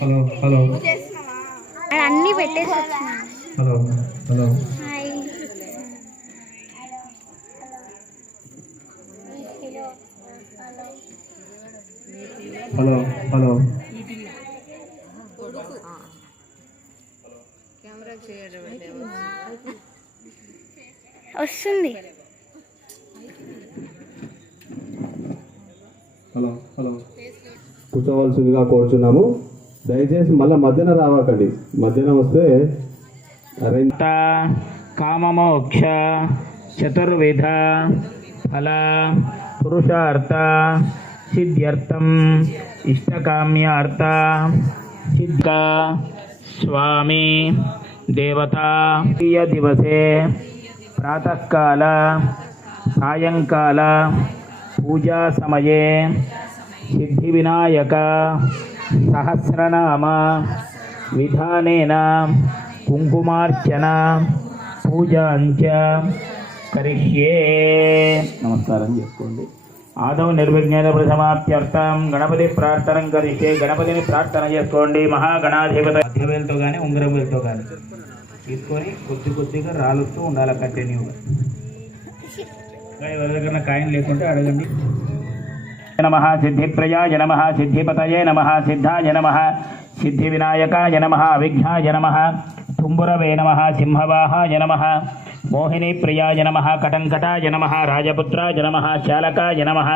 Hello hello అన్నీ పెట్టేసి hello hello hello hello వస్తుంది. హలో హలో కూర్చోవలసిందిగా కోరుచున్నాము. దయచేసి మళ్ళీ మధ్యాహ్నం రావకండి. మధ్యాహ్నం వస్తే కామమోక్ష చతుర్విధ ఫల పురుషార్థ సిద్ధ్యర్థం ఇష్టకామ్యార్థ సిద్ధ స్వామి దేవతా దివసే ప్రాతకాల సాయంకాల పూజా సమయే సిద్ధి వినాయక సహస్రనామ విధానేన కుంకుమార్చన పూజాంచ కరిష్యే. నమస్కారం చేసుకోండి. ఆదౌ నిర్విఘ్న సమాప్త్యర్థం గణపతి ప్రార్థన కరిష్యే. గణపతిని ప్రార్థన చేసుకోండి. మహాగణాధిపతి మధ్యవేలతో కానీ ఉంగరం వేలతో కానీ తీసుకొని కొద్ది కొద్దిగా రాలుస్తూ ఉండాలి కంటిన్యూగా. ఎవరి దగ్గర కాయిన్ లేకుంటే అడగండి. నమః సిద్ధిప్రయాయ నమః సిద్ధిపతయే నమః సిద్ధాయ నమః సిద్ధి వినాయకాయ నమః అవిఘ్నాయ నమః తుంబురవే నమః సింహవాహాయ నమః మోహిని ప్రియాయ నమః కటంకటాయ నమః రాజపుత్రాయ నమః శాలకాయ నమః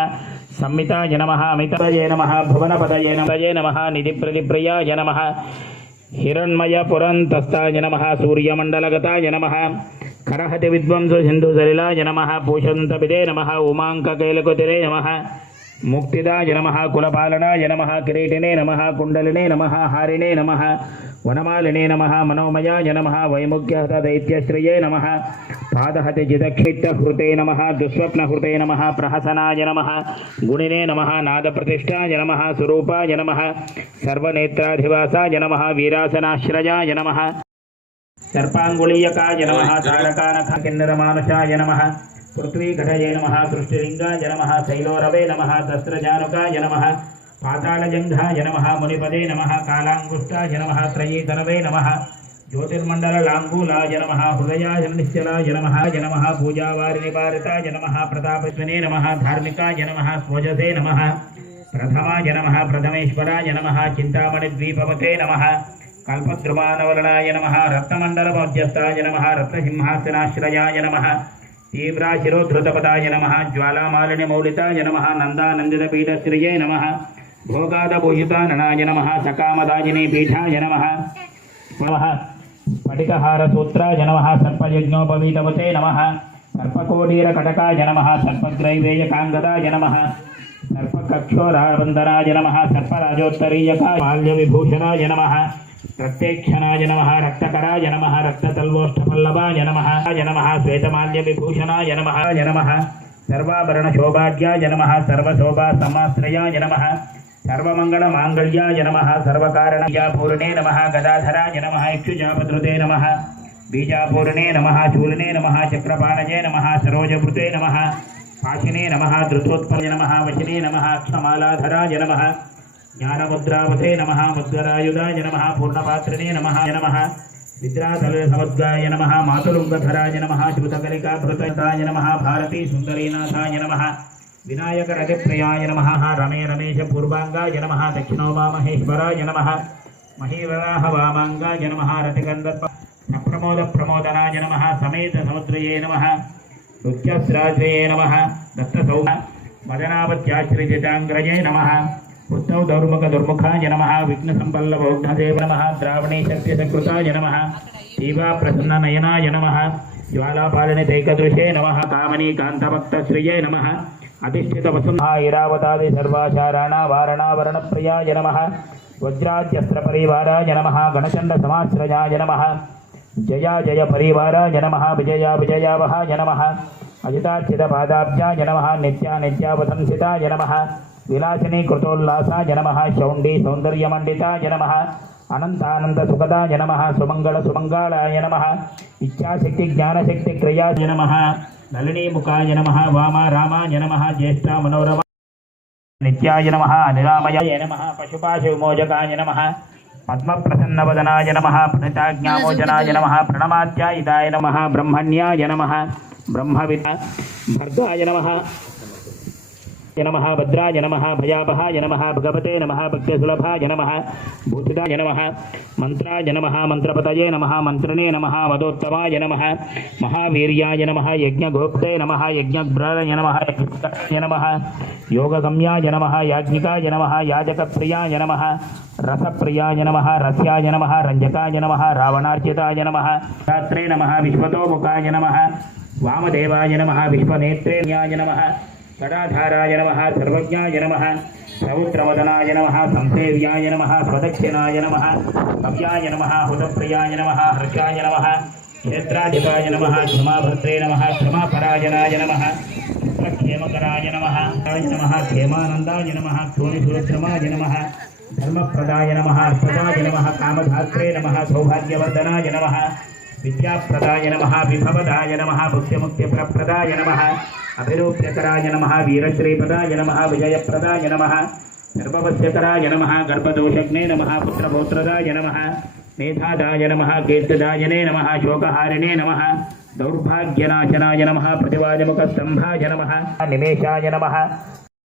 సంమితాయ నమః అమితాయ నమః భువనపతయే నమః నిధిప్రతిప్రియాయ నమః హిరణ్మయ పురంతస్థాయ నమః సూర్యమండలగతాయ నమః కరహతి విద్వంసు సింధు సలిలాయ నమః పూషంతపిదే నమః ఉమాంకకైలకుతిరే నమః ముక్తిదాయ నమః కులపాలనాయ నమః కిరీటినే నమః కుండలినే నమః హారిణే నమః వనమాలినే నమః మనోమయాయ నమః వైముఖ్యహత దైత్యశ్రియే నమః పాదహతి జిదక్షిత్తహృతే నమః దుస్వప్నహృతే నమః ప్రహసనాయ నమః గుణినే నమః నాదప్రతిష్ఠాయ నమః స్వరూపాయ నమః సర్వనేత్రాధివాసాయ నమః వీరాసనాశ్రయాయ నమః సర్పాంగుళీయకాయ నమః తారకానఖ కిన్నరమానుషాయ నమః పృథ్వీఘటయే నమః సృష్టిలింగాయ నమః శైలోరవే నమః శస్త్రజానుకాయ నమః పాతాళజంఘాయ నమః మునిపదే నమః కాలాంగుష్టాయ నమః త్రయీతనవే నమః జ్యోతిర్మండలలాంగూలాయ నమః హృదయాయ నిశ్చలాయ నమః పూజావారినివారితాయ నమః ప్రతాపస్వనే నమః ధార్మికాయ నమః స్వజసే నమః ప్రథమాయ నమః ప్రథమేశ్వరాయ నమః చింతామణిద్వీపవతే నమః కల్పద్రుమానవరణాయ నమః రత్నమండలమధ్యస్థాయ నమః రత్నసింహాసనాశ్రయాయ నమః తీవ్రాశిరోధృతపదాయ నమః జ్వాలామాలినిమౌళితాయ నమః నందానందితపీఠశ్రియే నమః భోగాదభూషితాననాయ నమః సకామదాజినీ పీఠాయ నమః స్ఫటికహారసూత్రాయ నమః సర్పయజ్ఞోపవీతవతే నమః సర్పకోడీరకటకాయ నమః సర్పగ్రైవేయకాంగదాయ నమః సర్పకక్షోరావందనాయ నమః సర్పరాజోత్తరీయకాయ మాల్యవిభూషణాయ నమః ప్రత్యేక్షణాయ నమః రక్తకరాయ నమః రక్తతల్వోష్టపల్లవాయ నమః శ్వేతమాల్యవిభూషణాయ నమః సర్వాభరణశోభాఢ్యాయ నమః సర్వశోభాసమాశ్రయాయ నమః సర్వమంగళమాంగళ్యాయ నమః సర్వకారణీయాపూర్ణే నమః గదాధరాయ నమః ఇక్షుజాపధృతే నమః బీజాపూర్ణే నమః శూలినే నమః చక్రపాణజే నమః సరోజభృతే నమః పాశినే నమః ధృతోత్పలయ నమః వశినే నమః అక్షమాలాధరాయ నమః జ్ఞానముద్రావతే నమః ముద్గరాయుధాయ నమః పూర్ణపాత్రినే నమః విద్రాతలసమద్గాయ నమః మాతులుంగధరాయ నమః శ్రుతకలికాభృతాయ నమః భారతీ సుందరీనాథాయ నమః వినాయకరతిప్రియాయ నమః రమే రమేశ పూర్వాంగాయ నమః దక్షిణోమామహేశ్వరాయ నమః మహీవరాహ వామాంగాయ నమః రతికందర్ప ప్రమోద ప్రమోదనాయ నమః సమేత సముద్రయే నమః రుచ్యశ్రాశ్రయే నమః దత్తసౌ మదనావత్యాశ్రితాంగ్రయే నమః ఉత్తౌ దౌర్ముఖ దుర్ముఖాయ నమః విఘ్న సంపల్లవౌఘ్నదేవ నమః ద్రావణీ శక్తిసకృతాయ నమః దీవా ప్రసన్న నయనాయ నమః జ్వాలాపాలిని తైకదృశే నమః కామనీ కాంతభక్తశ్రియే నమః అధిష్ఠిత వసుంధ ఐరావతాది సర్వాచారాణ వారణావరణ ప్రియాయ నమః వజ్రాద్యస్త్ర పరివారాయ నమః గణచండ సమాశ్రయాయ నమః जया जय परिवाराय नमः विजया विजयावहाय नमः अजितार्चितपादाब्जाय नमः नित्या नित्यावसंसिताय नमः विलासिनी कृतोल्लासाय नमः शौण्डी सौन्दर्यमण्डिताय नमः अनन्तानन्दसुखदाय नमः सुमङ्गलसुमङ्गलाय नमः इच्छाशक्तिज्ञानशक्तिक्रियाय नमः नलिनीमुखाय नमः वामा रामाय नमः ज्येष्ठा मनोरमा नित्याय नमः निरामयाय नमः पशुपाशविमोचकाय नमः पद्मप्रसन्नवदनाय नमः प्रणिताज्ञामोचनाय नमः प्रणमात्यायिताय नमः ब्रह्मण्याय नमः ब्रह्मविद भर्गाय नमः नमः भद्राय नमः भयावहाय नमः भगवते नमः भक्तिसुलभाय नमः भूषिताय नमः मंत्राय नमः मंत्रपतये नमः मंत्रिणे नमः मदोत्तमाय नमः महावीर्याय नमः यज्ञगोप्ते नमः यज्ञभ्राय नमः यज्ञकाय नमः योगगम्याय नमः याज्ञिकाय नमः याजकप्रियाय नमः रसप्रियाय नमः रस्याय नमः रंजकाय नमः रावणार्चिताय नमः रात्रे नमः विश्वतोमुखाय नमः वामदेवाय नमः विश्वनेत्रेयाय नमः षडाधाराय नमः सर्वज्ञाय नमः समुद्रवदनाय नमः संसेव्याय नमः स्वदक्षिणाय नमः कव्याय नमः हुतप्रियाय नमः हर्षाय नमः क्षेत्राधिपाय नमः क्षमाभर्त्रे नमः क्षमापरायणाय नमः क्षेमकराय नमः क्षेमानन्दाय नमः क्षोणिसुरद्रमाय नमः धर्मप्रदाय नमः अर्पदाय नमः कामधात्रे नमः सौभाग्यवर्धनाय नमः विद्याप्रदाय नमः विभवदाय नमः भुक्तिमुक्तिप्रदाय नमः अभिरूप्यकराय नमः वीरश्रीपदाय नमः विजयप्रदाय नमः गर्भवस्यकराय नमः गर्भदोषज्ञे नमः पुत्रपौत्रदाय नमः मेधादाय नमः कीर्तिदायने नमः शोकहारिणे नमः दौर्भाग्यनाशनाय नमः प्रतिवादिमुखस्तंभाय नमः निमेषाय नमः